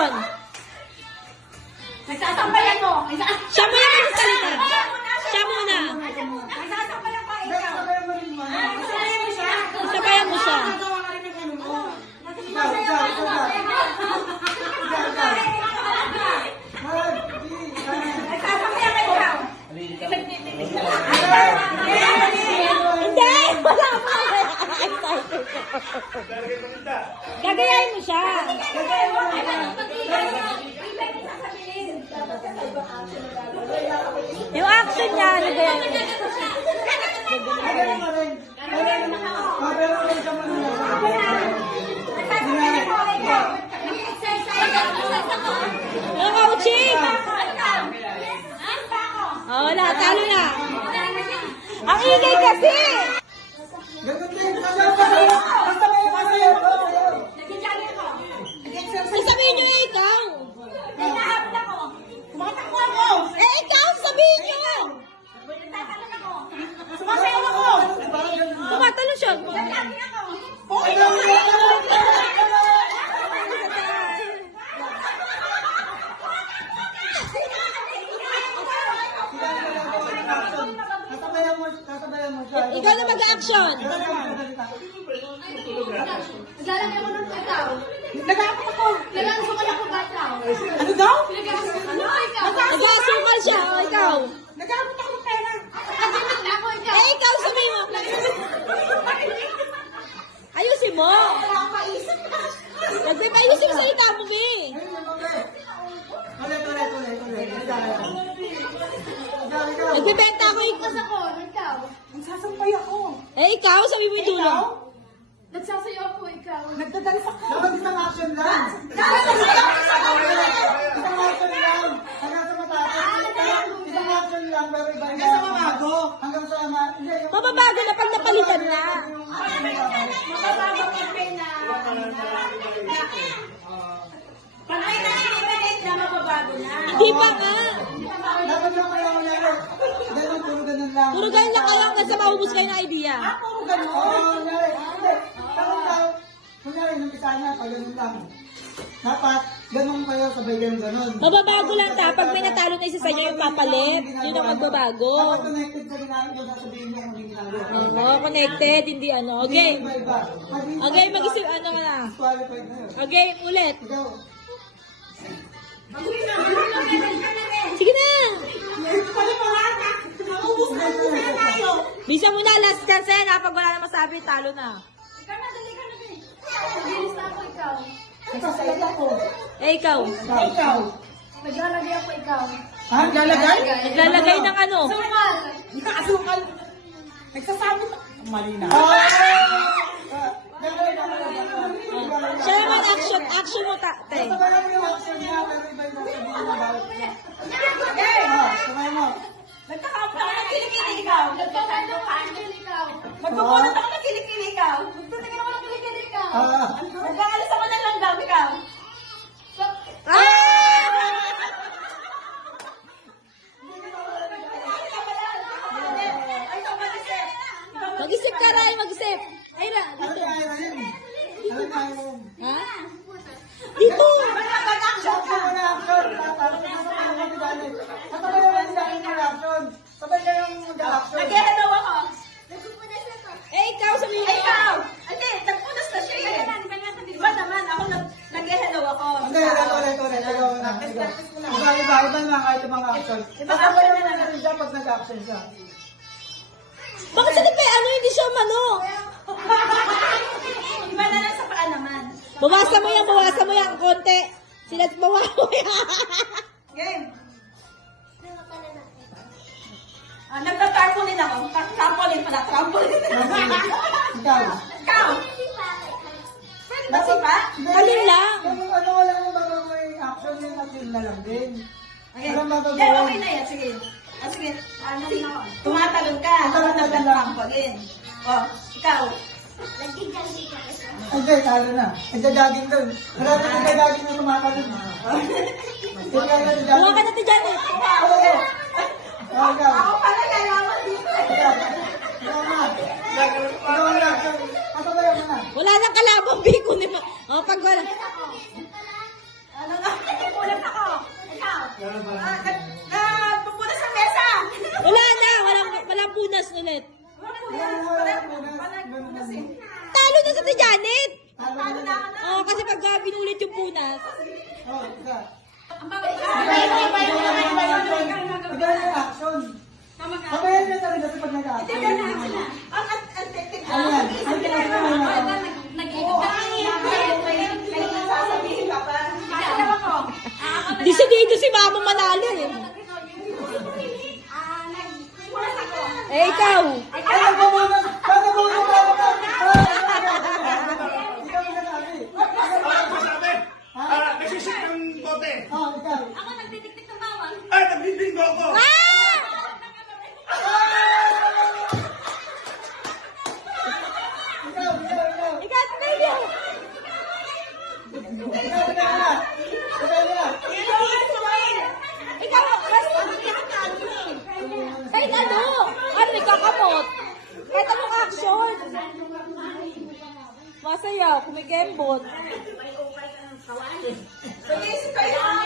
action. Nagsasampayan mo. Siya muna magsalita. Siya muna. Nagsasampayan pa ikaw. Sabayan mo siya. Nagsasampayan ka ikaw. Hindi! Wala pa! Gagayahin mo siya. Yung action niya, nagayahin mo. Yung coaching! Oh, wala, talo na. Ang ingay kasi! Sasabihin niyo eh, ikaw. Eh, ikaw, sabihin niyo. Sumasayaw ako. Tumatalo siya. Ikaw na mag-action. Naglalagay ako ng ikaw. Nag-aapit ako. Naglalagay ako bataw. Ano daw? Nag-asukal siya. O, ikaw. Nag-aapit ako ng pera. Ako ikaw. Eh, ikaw, sabihin mo. Ayusin mo. Ayusin mo salita mo, Bi. Nagbibenta ako. Ako, ikaw. Nagsasampay ako. Eh, ikaw, sabihin mo yung tulong. Ikaw? Nagsasayaw ako, ikaw. Nagdadalis ako. Dapat isang action lang. Nagsasayaw Isang action lang. Hanggang sa matapos. Isang action lang. Pero iba hanggang sa mamago. Hanggang sa Mababago na pag napalitan na. Mababang campaign na. Pantay na independent na mababago na. Hindi pa nga. Dapat lang kayo ako lalo. Ganun, puro ganun lang. Puro ganun lang kayo hanggang sa maubos kayo ng idea. Puro ganun. Oo, kunyari. Hindi. Tanong daw. Kunyari, nung isa niya, pag ganun lang. Dapat, ganun kayo, sabay ganun. Mababago lang ta. Pag may natalo na isa sa inyo yung papalit, yun ang magbabago. Dapat connected ka ginagawa yung sasabihin mo kung hindi ginagawa. Oo, connected, hindi ano. Okay. Iba-iba. Okay, mag-isip ano ka na. Qualified na yun. Okay, ulit. Ikaw. Sige na. Pala pangatak. Maubos na tayo. Bisa mo na, last chance na. Pag wala na masabi, talo na. Ikaw na, dali ka na, be. Bilis na ako, ikaw. Nagsasalit ako. Eh, ikaw. Ikaw. Naglalagay ako, ikaw. Ha? Naglalagay? Naglalagay ng ano? Sukal. Asukal. Nagsasabi pa. Mali na. Siya naman action. Action mo, te. Sabayan mo yung action niya, pero iba yung sasabihin mo bawat. Sabayan mo. Nagkakapit ako ng kilikili, ikaw. Nagkakapit ako ng kilikili, ikaw. Magpupunot ako ng kilikili, ikaw. Magtutingin ako ng kilikili, ikaw. Nagkakalis ako ng langgam, ikaw. Mag-isip ka, Ray. Mag-isip. Ay, Ra. Ano Dito. kaya yun? Ano kaya yun? Ha? Dito. Sabayan mo na action. Sabayan mo na action. Sabayan mo na action. Sabay kayong mag-action. Nag-hello ako. Eh, ikaw, sabihin mo. Ikaw! Hindi, nagpunas na siya eh. Diba naman, ako nag-hello ako. Hindi, ulit. Ikaw na. Iba naman kahit ibang action. Sabayan mo na rin siya pag nag-action siya. Bakit sa tipe, ano, hindi siya mano? Iba na lang sa paa naman. Bawasan mo yan, konti. Sila bawasan mo yan. Game. Nagta-trampoline ako. Trampoline pala, trampoline. Ikaw. Ikaw! Basi pa? Galing lang. Kung ano wala mo bago may action yung action na lang din. Okay. Walang Yan, magagawa. okay na yan. Sige. Sige. Tumatalon ka. Tapos nagta-trampoline. Oh, ikaw. Hindi, talo na. Nagdadaging doon. Wala na nagdadaging na tumatalon. Buha ka natin dyan eh. Ikaw. Ako pala kailangan dito. Ikaw na. Ikaw na. Kasabayan mo na. Wala nang kalabang biko ni ma. O, pag wala. Ano na? Pupunta sa mesa. Wala na, walang punas ulit. Talo na sa Janet! Talo na. Oo, kasi pag binulit yung punas. Oh, isa. Ang bawal. Iba yung action. Kabayan niya talaga sa pag nag-action. Ang technique. Ano yan? Ang ginagawa na. Sasabihin ka pa. Disidido si Mama manalo eh. Eh, ikaw. Ay, nagbabunas! Nagbabunas ka ba? Ikaw yung nagsabi. Nagsisip ng bote. Oh, ikaw. Ako nagtitiktik ng bawal. Ay, nagbibingo ako. Ikaw. Ikaw, Mayo. Ikaw na. Ikaw, kahit ano. Ano, ikakamot. Kahit anong action. Masayaw, kumikembot. Sige, kayo.